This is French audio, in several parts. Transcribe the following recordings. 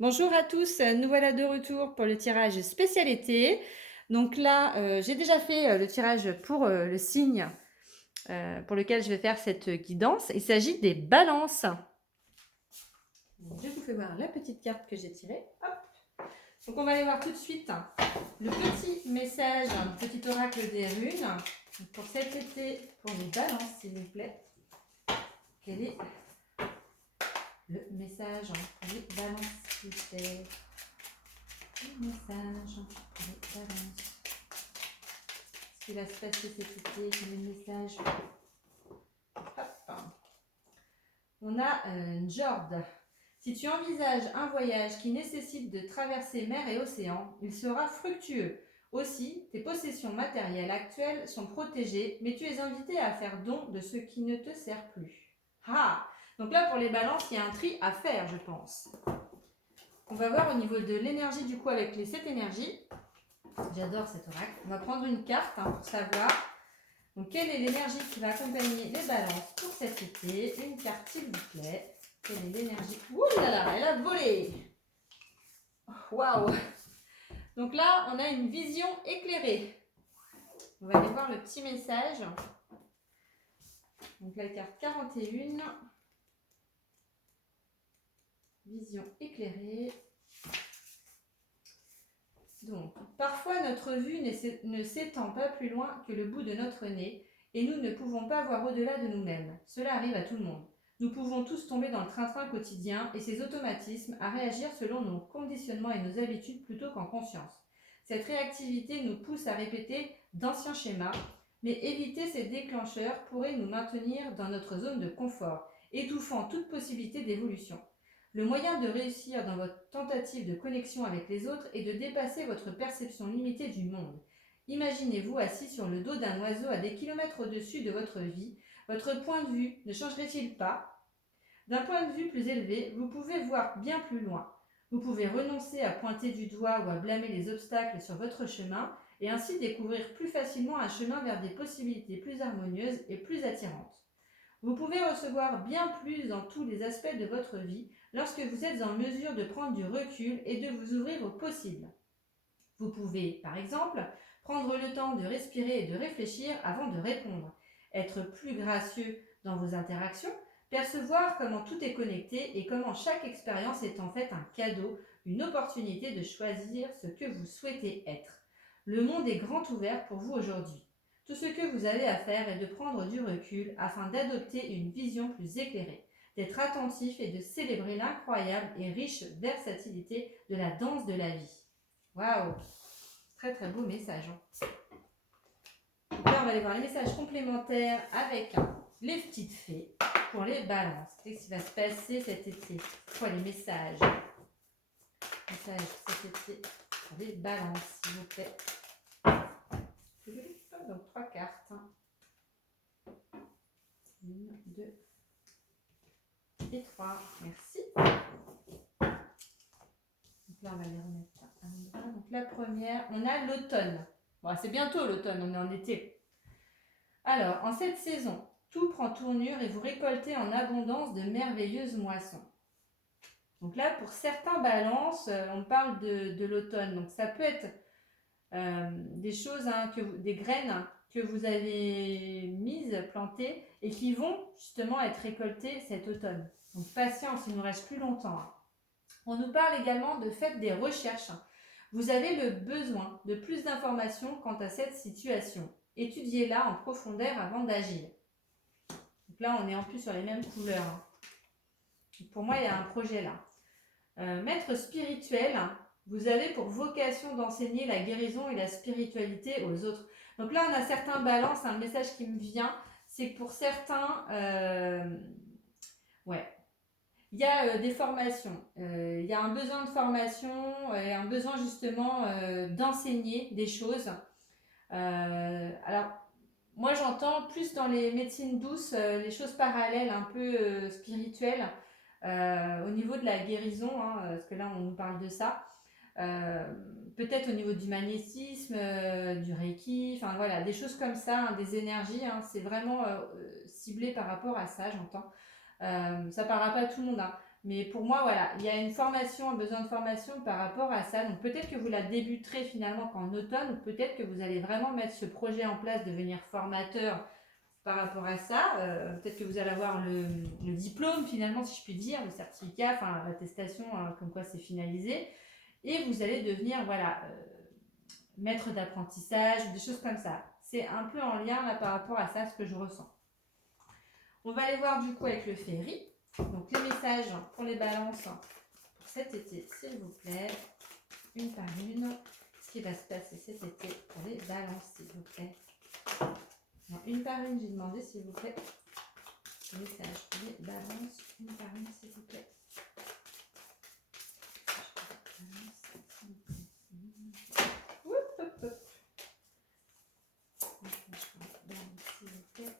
Bonjour à tous, nous voilà de retour pour le tirage spécial été. Donc là, j'ai déjà fait le tirage pour le signe pour lequel je vais faire cette guidance. Il s'agit des balances. Donc, je vous fais voir la petite carte que j'ai tirée. Hop. Donc on va aller voir tout de suite le petit message, un petit oracle des runes. Donc, pour cet été, pour les balances s'il vous plaît. Quel est le message pour les balances s'il vous plaît? Le message pour les balances. Ce qui va se passer cet été, quel est le message? Hop. On a Jord. Si tu envisages un voyage qui nécessite de traverser mer et océan, il sera fructueux. Aussi, tes possessions matérielles actuelles sont protégées, mais tu es invité à faire don de ce qui ne te sert plus. Ah! Donc là, pour les balances, il y a un tri à faire, je pense. On va voir au niveau de l'énergie du coup avec les 7 énergies. J'adore cet oracle. On va prendre une carte pour savoir. Donc, quelle est l'énergie qui va accompagner les balances pour cet été? Une carte, s'il vous plaît. Quelle est l'énergie? Ouh là là, elle a volé! Waouh! Donc là, on a une vision éclairée. On va aller voir le petit message. Donc, la carte 41. Vision éclairée. Donc, parfois notre vue ne s'étend pas plus loin que le bout de notre nez et nous ne pouvons pas voir au-delà de nous-mêmes. Cela arrive à tout le monde. Nous pouvons tous tomber dans le train-train quotidien et ses automatismes à réagir selon nos conditionnements et nos habitudes plutôt qu'en conscience. Cette réactivité nous pousse à répéter d'anciens schémas, mais éviter ces déclencheurs pourrait nous maintenir dans notre zone de confort, étouffant toute possibilité d'évolution. Le moyen de réussir dans votre tentative de connexion avec les autres est de dépasser votre perception limitée du monde. Imaginez-vous assis sur le dos d'un oiseau à des kilomètres au-dessus de votre vie. Votre point de vue ne changerait-il pas? D'un point de vue plus élevé, vous pouvez voir bien plus loin. Vous pouvez renoncer à pointer du doigt ou à blâmer les obstacles sur votre chemin et ainsi découvrir plus facilement un chemin vers des possibilités plus harmonieuses et plus attirantes. Vous pouvez recevoir bien plus dans tous les aspects de votre vie lorsque vous êtes en mesure de prendre du recul et de vous ouvrir au possible. Vous pouvez, par exemple, prendre le temps de respirer et de réfléchir avant de répondre, être plus gracieux dans vos interactions, percevoir comment tout est connecté et comment chaque expérience est en fait un cadeau, une opportunité de choisir ce que vous souhaitez être. Le monde est grand ouvert pour vous aujourd'hui. Tout ce que vous avez à faire est de prendre du recul afin d'adopter une vision plus éclairée, d'être attentif et de célébrer l'incroyable et riche versatilité de la danse de la vie. Waouh! Très très beau message. Donc là, on va aller voir les messages complémentaires avec les petites fées pour les balances. Qu'est-ce qui va se passer cet été? Quoi les messages? Messages cet été pour les balances, s'il vous plaît. Donc 3 cartes. 1, 2 et 3. Merci. Donc là, on va les remettre à l'endroit. Donc la première, on a l'automne. Bon, c'est bientôt l'automne, on est en été. Alors, en cette saison, tout prend tournure et vous récoltez en abondance de merveilleuses moissons. Donc là, pour certains balances, on parle de l'automne. Donc ça peut être des choses, des graines que vous avez mises, plantées et qui vont justement être récoltées cet automne. Donc patience, il nous reste plus longtemps. On nous parle également de faites des recherches. Vous avez le besoin de plus d'informations quant à cette situation. Étudiez-la en profondeur avant d'agir. Donc là, on est en plus sur les mêmes couleurs. Pour moi, il y a un projet là. Maître spirituel, vous avez pour vocation d'enseigner la guérison et la spiritualité aux autres. Donc là, on a certains balances. Un message qui me vient, c'est que pour certains, il y a des formations. Il y a un besoin de formation et un besoin justement d'enseigner des choses. Alors, moi, j'entends plus dans les médecines douces, les choses parallèles, un peu spirituelles, au niveau de la guérison, parce que là, on nous parle de ça. Peut-être au niveau du magnétisme, du reiki, enfin voilà, des choses comme ça, des énergies. C'est vraiment ciblé par rapport à ça, j'entends. Ça ne parlera pas à tout le monde, Mais pour moi, voilà, il y a une formation, un besoin de formation par rapport à ça. Donc peut-être que vous la débuterez finalement qu'en automne, ou peut-être que vous allez vraiment mettre ce projet en place, devenir formateur par rapport à ça. Peut-être que vous allez avoir le diplôme finalement, si je puis dire, le certificat, enfin l'attestation, comme quoi c'est finalisé. Et vous allez devenir, voilà, maître d'apprentissage, des choses comme ça. C'est un peu en lien là par rapport à ça, ce que je ressens. On va aller voir du coup avec le ferry. Donc les messages pour les balances pour cet été, s'il vous plaît, une par une. Ce qui va se passer cet été pour les balances, s'il vous plaît. Non, une par une, j'ai demandé, s'il vous plaît. Les messages pour les balances, une par une, s'il vous plaît. Oup, hop, hop. Message pour les balances, s'il vous plaît.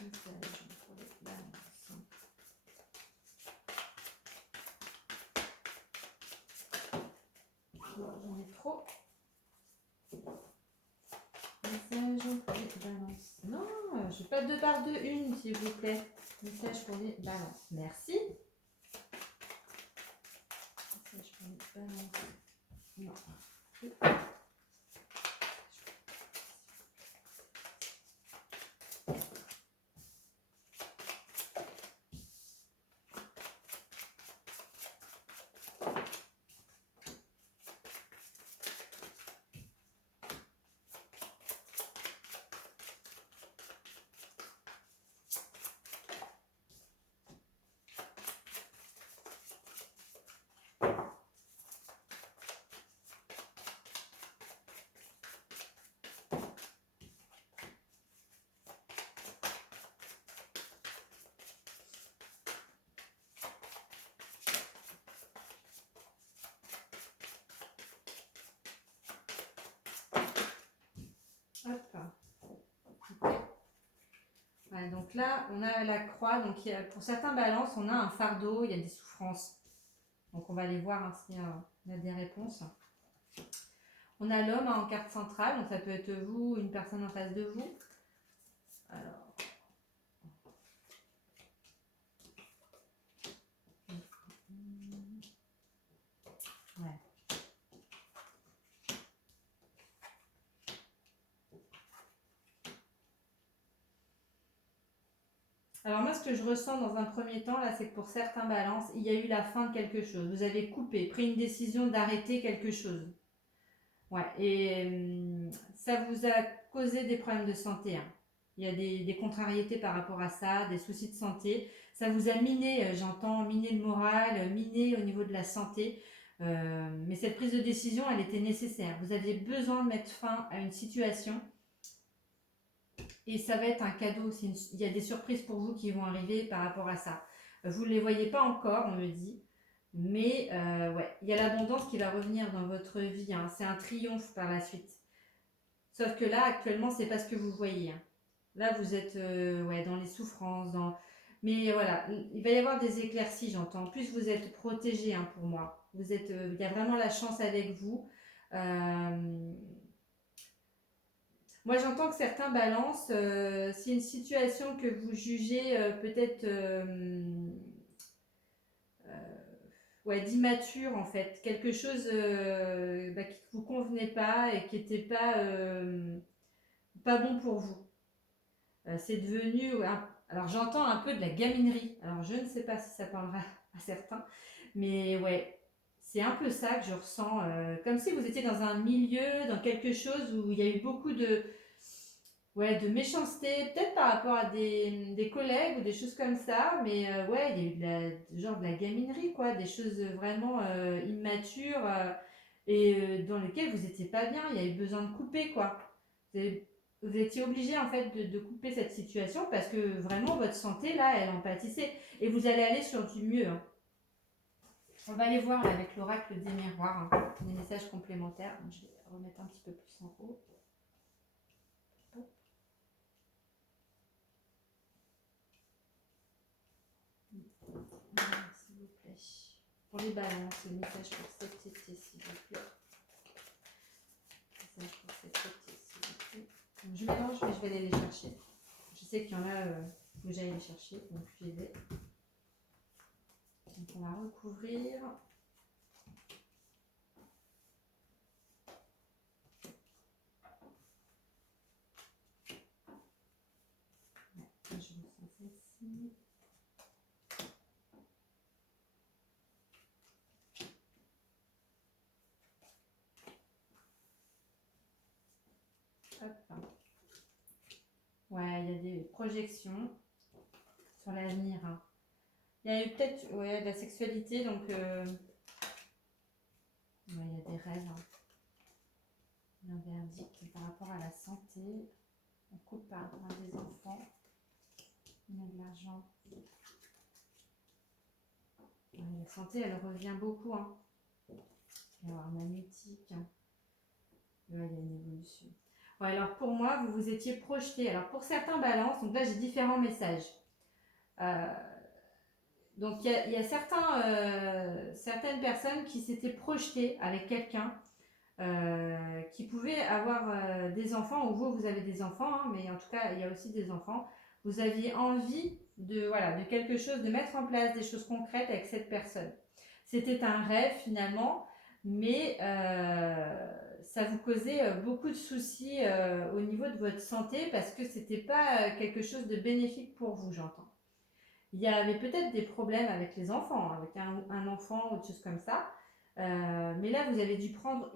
Message pour les balances. J'en ai trop. Message pour les balances. Non, je pas 2 par 2, une, s'il vous plaît. Message pour les balances. Merci. Message pour les balances. Non. Hop. Okay. Ouais, donc là, on a la croix. Donc pour certains balances, on a un fardeau, il y a des souffrances. Donc on va aller voir hein, s'il y a des réponses. On a l'homme en carte centrale, donc ça peut être vous, une personne en face de vous. Alors. Ouais. Alors moi, ce que je ressens dans un premier temps, là, c'est que pour certains balances, il y a eu la fin de quelque chose. Vous avez coupé, pris une décision d'arrêter quelque chose. Ouais, et ça vous a causé des problèmes de santé. Hein. Il y a des contrariétés par rapport à ça, des soucis de santé. Ça vous a miné, j'entends, miné le moral, miné au niveau de la santé. Mais cette prise de décision, elle était nécessaire. Vous aviez besoin de mettre fin à une situation. Et ça va être un cadeau. Il y a des surprises pour vous qui vont arriver par rapport à ça. Vous ne les voyez pas encore, on me dit. Mais ouais, il y a l'abondance qui va revenir dans votre vie. Hein. C'est un triomphe par la suite. Sauf que là, actuellement, c'est pas ce que vous voyez. Hein. Là, vous êtes ouais, dans les souffrances. Mais voilà, il va y avoir des éclaircies, j'entends. En plus, vous êtes protégé hein, pour moi. Il y a vraiment la chance avec vous. Moi, j'entends que certains balancent. C'est une situation que vous jugez peut-être ouais, d'immature en fait, quelque chose qui ne vous convenait pas et qui n'était pas bon pour vous. C'est devenu, alors j'entends un peu de la gaminerie, alors je ne sais pas si ça parlera à certains, mais ouais, c'est un peu ça que je ressens, comme si vous étiez dans un milieu, dans quelque chose où il y a eu beaucoup ouais, de méchanceté, peut-être par rapport à des collègues ou des choses comme ça, mais ouais, il y a eu genre de la gaminerie, quoi, des choses vraiment immatures et dans lesquelles vous n'étiez pas bien, il y a eu besoin de couper, quoi. Vous étiez obligé en fait de couper cette situation parce que vraiment votre santé, là, elle en pâtissait et vous allez aller sur du mieux. Hein. On va aller voir là, avec l'oracle des miroirs, hein, des messages complémentaires. Je vais remettre un petit peu plus en haut. S'il vous plaît. Pour les balances, le message pour cet été, s'il vous plaît. Message pour cet été, s'il vous plaît. Donc, je mélange, mais je vais aller les chercher. Je sais qu'il y en a où j'allais les chercher, donc je les ai. Donc on va recouvrir. Je ressens celle-ci. Hop. Ouais, il y a des projections sur l'avenir. Hein. Il y a eu peut-être de la sexualité, donc il y a des rêves. Hein. Il y a un verdict par rapport à la santé. On coupe par rapport à des enfants. Il y a de l'argent. La santé, elle revient beaucoup. Hein. Il va y avoir magnétique. Hein. Là, il y a une évolution. Ouais, alors pour moi, vous vous étiez projeté. Alors pour certains balances, donc là j'ai différents messages. Donc il y a certaines personnes qui s'étaient projetées avec quelqu'un qui pouvait avoir des enfants, ou vous avez des enfants, hein, mais en tout cas il y a aussi des enfants. Vous aviez envie de quelque chose, de mettre en place des choses concrètes avec cette personne. C'était un rêve finalement, mais ça vous causait beaucoup de soucis au niveau de votre santé parce que c'était pas quelque chose de bénéfique pour vous, j'entends. Il y avait peut-être des problèmes avec les enfants, avec un enfant ou des choses comme ça. Mais là, vous avez dû prendre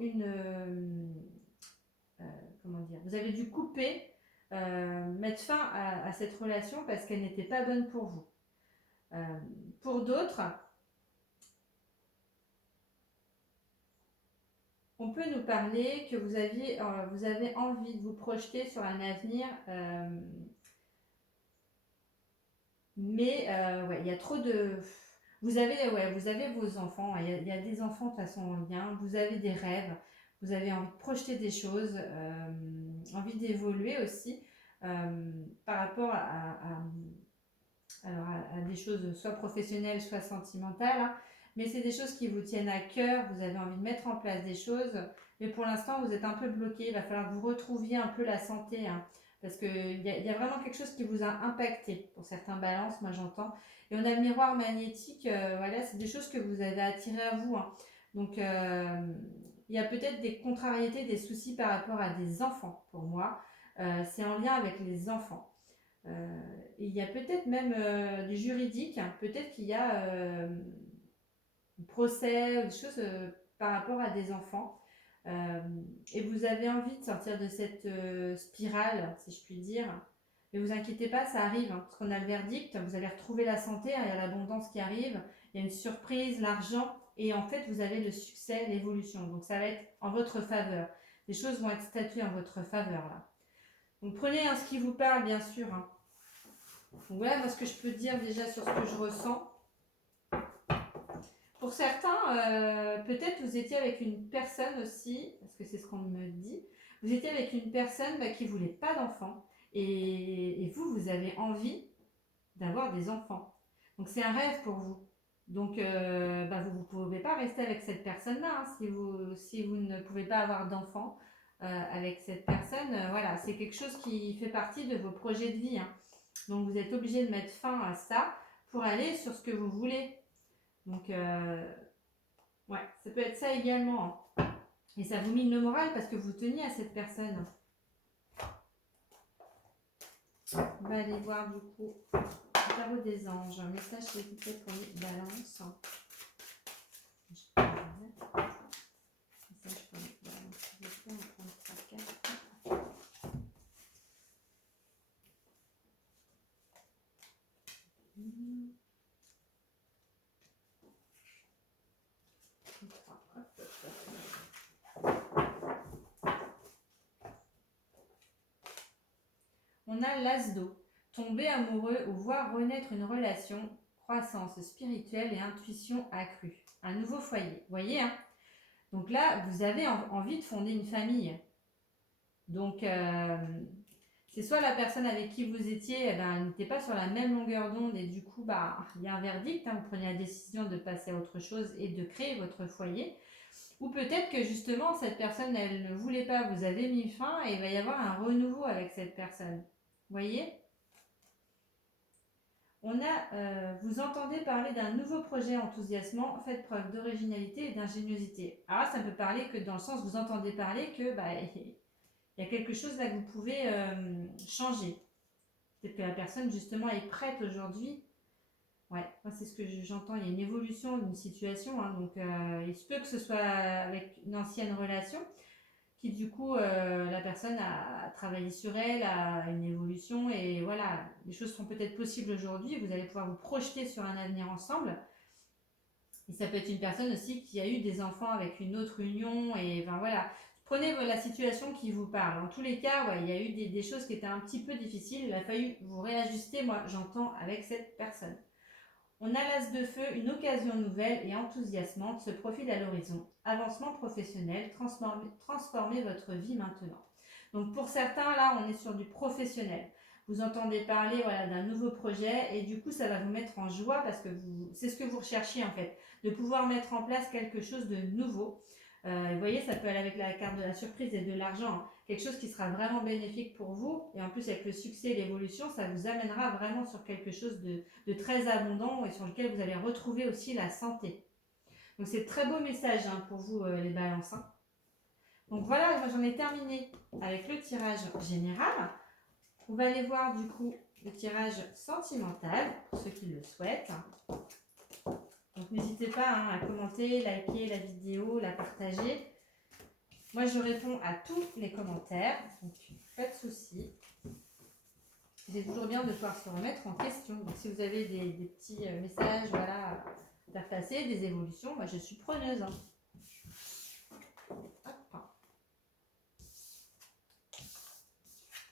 comment dire, vous avez dû couper, mettre fin à cette relation parce qu'elle n'était pas bonne pour vous. Pour d'autres, on peut nous parler que vous avez envie de vous projeter sur un avenir, mais ouais, il y a trop de... Vous avez vos enfants, il y a des enfants de toute façon en lien, vous avez des rêves, vous avez envie de projeter des choses, envie d'évoluer aussi par rapport à des choses soit professionnelles, soit sentimentales, hein, mais c'est des choses qui vous tiennent à cœur, vous avez envie de mettre en place des choses, mais pour l'instant vous êtes un peu bloqué, il va falloir que vous retrouviez un peu la santé, hein, parce qu'il y a vraiment quelque chose qui vous a impacté pour certains balances, moi j'entends. Et on a le miroir magnétique, voilà, c'est des choses que vous avez attirées à vous. Hein. Donc il y a peut-être des contrariétés, des soucis par rapport à des enfants pour moi. C'est en lien avec les enfants. Il y a peut-être même du juridique, hein. Peut-être qu'il y a un procès, des choses par rapport à des enfants. Et vous avez envie de sortir de cette spirale, si je puis dire. Mais vous inquiétez pas, ça arrive, hein, parce qu'on a le verdict, vous allez retrouver la santé, hein, il y a l'abondance qui arrive, il y a une surprise, l'argent, et en fait vous avez le succès, l'évolution. Donc ça va être en votre faveur. Les choses vont être statuées en votre faveur là. Donc prenez ce qui vous parle, bien sûr. Hein. Donc voilà, moi ce que je peux dire déjà sur ce que je ressens. Pour certains, peut-être vous étiez avec une personne aussi, parce que c'est ce qu'on me dit, vous étiez avec une personne qui ne voulait pas d'enfants, et vous avez envie d'avoir des enfants. Donc c'est un rêve pour vous. Donc vous ne pouvez pas rester avec cette personne-là, hein, si vous ne pouvez pas avoir d'enfants avec cette personne. Voilà, c'est quelque chose qui fait partie de vos projets de vie. Hein. Donc vous êtes obligé de mettre fin à ça pour aller sur ce que vous voulez. Donc ouais, ça peut être ça également. Hein. Et ça vous mine le moral parce que vous teniez à cette personne. On va aller voir du coup le tarot des anges. Un message s'il vous plaît pour les balances. Message pour les balances s'il vous plaît. On va prendre 3 cartes. On a l'as d'eau. Tomber amoureux ou voir renaître une relation, croissance spirituelle et intuition accrue. Un nouveau foyer. Vous voyez, hein? Donc là, vous avez envie de fonder une famille. Donc, c'est soit la personne avec qui vous étiez, elle n'était pas sur la même longueur d'onde et du coup, il y a un verdict. Hein, vous prenez la décision de passer à autre chose et de créer votre foyer. Ou peut-être que justement, cette personne, elle ne voulait pas, vous avez mis fin et il va y avoir un renouveau avec cette personne. Vous voyez ? On a, vous entendez parler d'un nouveau projet enthousiasmant, faites preuve d'originalité et d'ingéniosité. Alors ça peut parler que dans le sens, vous entendez parler que il y a quelque chose là que vous pouvez changer. Peut-être que la personne justement est prête aujourd'hui. Ouais, moi c'est ce que j'entends, il y a une évolution d'une situation, hein, donc il se peut que ce soit avec une ancienne relation qui du coup la personne a travaillé sur elle, a une évolution et voilà, les choses sont peut-être possibles aujourd'hui, vous allez pouvoir vous projeter sur un avenir ensemble. Et ça peut être une personne aussi qui a eu des enfants avec une autre union et ben voilà. Prenez la situation qui vous parle. En tous les cas, ouais, il y a eu des choses qui étaient un petit peu difficiles. Il a fallu vous réajuster, moi j'entends, avec cette personne. On a l'as de feu, une occasion nouvelle et enthousiasmante se profile à l'horizon. Avancement professionnel, transformez votre vie maintenant. Donc pour certains, là, on est sur du professionnel. Vous entendez parler voilà, d'un nouveau projet et du coup, ça va vous mettre en joie parce que c'est ce que vous recherchiez en fait, de pouvoir mettre en place quelque chose de nouveau. Vous voyez, ça peut aller avec la carte de la surprise et de l'argent, hein. Quelque chose qui sera vraiment bénéfique pour vous. Et en plus, avec le succès et l'évolution, ça vous amènera vraiment sur quelque chose de très abondant et sur lequel vous allez retrouver aussi la santé. Donc c'est très beau message hein, pour vous les balances. Hein. Donc voilà, moi j'en ai terminé avec le tirage général. On va aller voir du coup le tirage sentimental pour ceux qui le souhaitent. Donc n'hésitez pas hein, à commenter, liker la vidéo, la partager. Moi je réponds à tous les commentaires, donc pas de souci. C'est toujours bien de pouvoir se remettre en question. Donc si vous avez des petits messages voilà, à faire passer, des évolutions, moi je suis preneuse. Hein.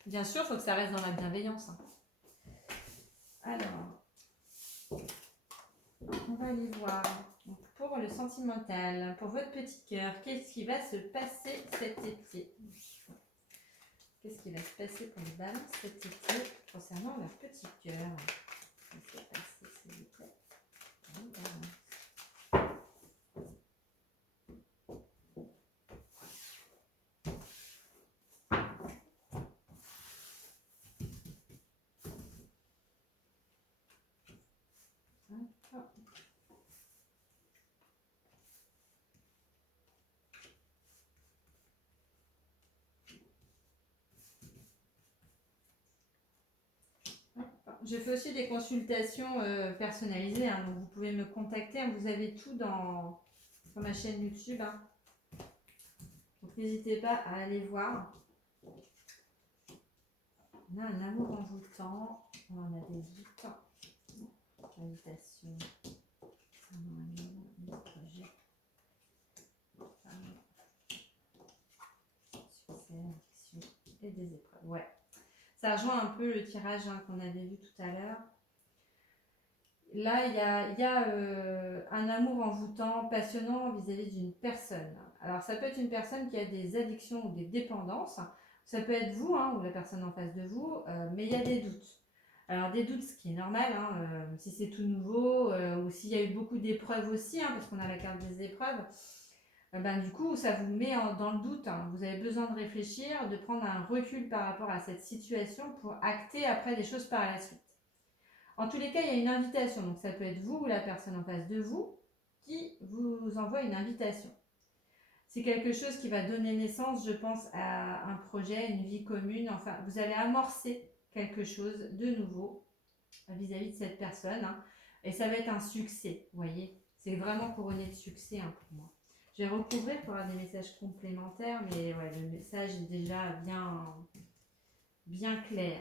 Bien sûr, il faut que ça reste dans la bienveillance. Hein. Alors, on va aller voir. Donc, pour le sentimental, pour votre petit cœur, qu'est-ce qui va se passer cet été? Qu'est-ce qui va se passer pour les balances cet été concernant leur petit cœur? Qu'est-ce qui va se passer, s'il vous plaît? Je fais aussi des consultations personnalisées, hein, donc vous pouvez me contacter. Hein, vous avez tout sur ma chaîne YouTube. Hein. Donc n'hésitez pas à aller voir. On a un amour envoûtant. On en a des doutes. Invitation. Un projet. Succès, action et des épreuves. Ouais. Ça rejoint un peu le tirage hein, qu'on avait vu tout à l'heure. Là, il y a un amour envoûtant, passionnant vis-à-vis d'une personne. Alors, ça peut être une personne qui a des addictions ou des dépendances. Ça peut être vous hein, ou la personne en face de vous, mais il y a des doutes. Alors, des doutes, ce qui est normal, hein, si c'est tout nouveau ou s'il y a eu beaucoup d'épreuves aussi, hein, parce qu'on a la carte des épreuves, du coup, ça vous met dans le doute. Hein. Vous avez besoin de réfléchir, de prendre un recul par rapport à cette situation pour acter après des choses par la suite. En tous les cas, il y a une invitation. Donc, ça peut être vous ou la personne en face de vous qui vous envoie une invitation. C'est quelque chose qui va donner naissance, je pense, à un projet, une vie commune. Enfin, vous allez amorcer quelque chose de nouveau vis-à-vis de cette personne. Hein. Et ça va être un succès, vous voyez. C'est vraiment couronné de succès hein, pour moi. Je vais recouvrir pour avoir des messages complémentaires, mais ouais, le message est déjà bien clair.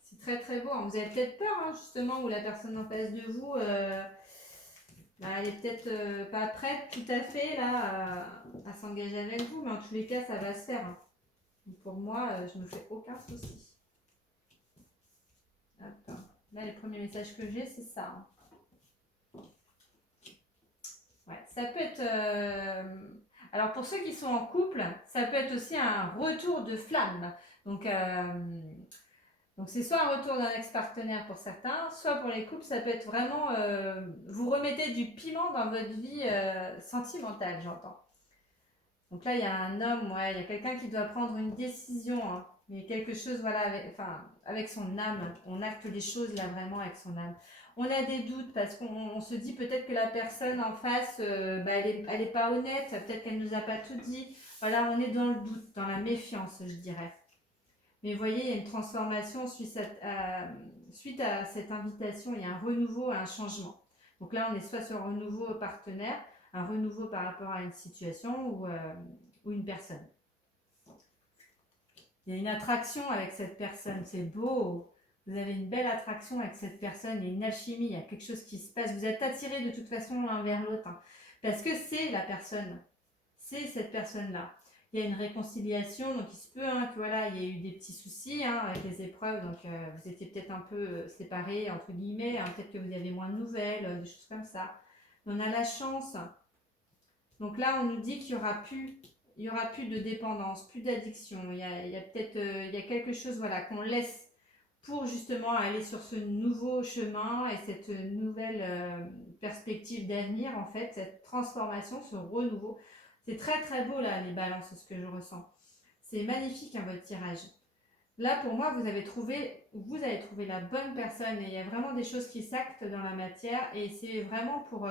C'est très très beau. Hein. Vous avez peut-être peur, hein, justement, où la personne en face de vous, elle est peut-être pas prête tout à fait là à s'engager avec vous, mais en tous les cas, ça va se faire. Hein. Donc pour moi, je ne me fais aucun souci. Hop. Là, les premiers messages que j'ai, c'est ça. Hein. Ouais, ça peut être... Alors pour ceux qui sont en couple, ça peut être aussi un retour de flamme. Donc c'est soit un retour d'un ex-partenaire pour certains, soit pour les couples, ça peut être vraiment... vous remettez du piment dans votre vie sentimentale, j'entends. Donc là, il y a un homme, ouais, il y a quelqu'un qui doit prendre une décision. Hein. mais quelque chose, voilà, avec son âme. On acte les choses là vraiment avec son âme. On a des doutes parce qu'on se dit peut-être que la personne en face, elle est pas honnête, peut-être qu'elle nous a pas tout dit. Voilà, on est dans le doute, dans la méfiance, je dirais. Mais vous voyez, il y a une transformation suite à cette invitation, il y a un renouveau, un changement. Donc là, on est soit sur un renouveau partenaire, un renouveau par rapport à une situation ou une personne. Il y a une attraction avec cette personne, c'est beau. Vous avez une belle attraction avec cette personne, il y a une alchimie, il y a quelque chose qui se passe. Vous êtes attirés de toute façon l'un vers l'autre, hein, parce que c'est la personne, c'est cette personne-là. Il y a une réconciliation, donc il se peut que voilà, il y a eu des petits soucis avec les épreuves, donc vous étiez peut-être un peu séparés, entre guillemets, peut-être que vous avez moins de nouvelles, des choses comme ça. Mais on a la chance. Donc là, on nous dit qu'il y aura plus de dépendance, plus d'addiction. Il y a peut-être il y a quelque chose voilà, qu'on laisse pour justement aller sur ce nouveau chemin et cette nouvelle perspective d'avenir, en fait, cette transformation, ce renouveau. C'est très très beau là, les balances, ce que je ressens. C'est magnifique votre tirage. Là, pour moi, vous avez trouvé la bonne personne et il y a vraiment des choses qui s'actent dans la matière et c'est vraiment pour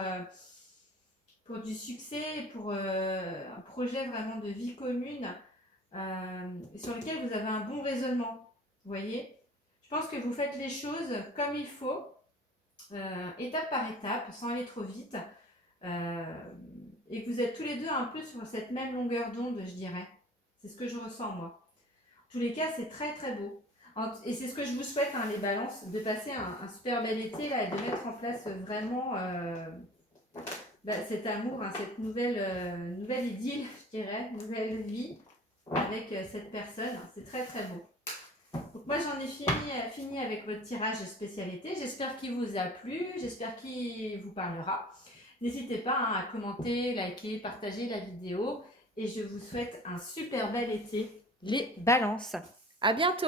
du succès, pour un projet vraiment de vie commune sur lequel vous avez un bon raisonnement. Vous voyez, je pense que vous faites les choses comme il faut, étape par étape, sans aller trop vite, et que vous êtes tous les deux un peu sur cette même longueur d'onde, je dirais. C'est ce que je ressens, moi. En tous les cas, c'est très très beau. Et c'est ce que je vous souhaite, les balances, de passer un super bel été là, et de mettre en place vraiment cet amour, cette nouvelle idylle, je dirais, nouvelle vie avec cette personne. C'est très très beau. Donc moi j'en ai fini avec votre tirage spécialité. J'espère qu'il vous a plu, j'espère qu'il vous parlera. N'hésitez pas à commenter, liker, partager la vidéo et je vous souhaite un super bel été, les balances. À bientôt!